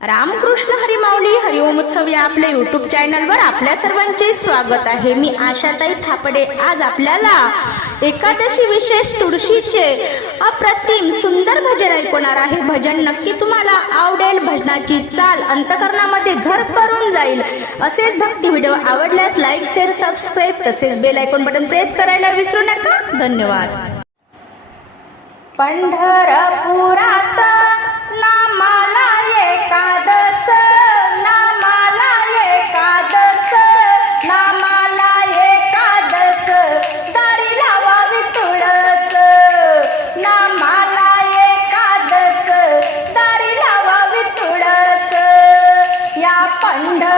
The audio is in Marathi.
रामकृष्ण हरिमाऊली हरिओमोत्सव या आपल्या यूट्यूब चॅनलवर आपल्या सर्वांचे स्वागत आहे. मी आशाताई थापडे. आज आपल्याला एकादशी विशेष तुळशीचे अप्रतिम सुंदर भजन ऐकवणार आहे. भजन नक्की तुम्हाला आवडेल. भजनाची चाल अंतकरणामध्ये घर करून जाईल. असेच भक्ती व्हिडिओ आवडल्यास लाईक शेअर सबस्क्राईब तसेच बेल आयकॉन बटन प्रेस करायला विसरू नका. धन्यवाद. पंढरपुरात नामाला Tak.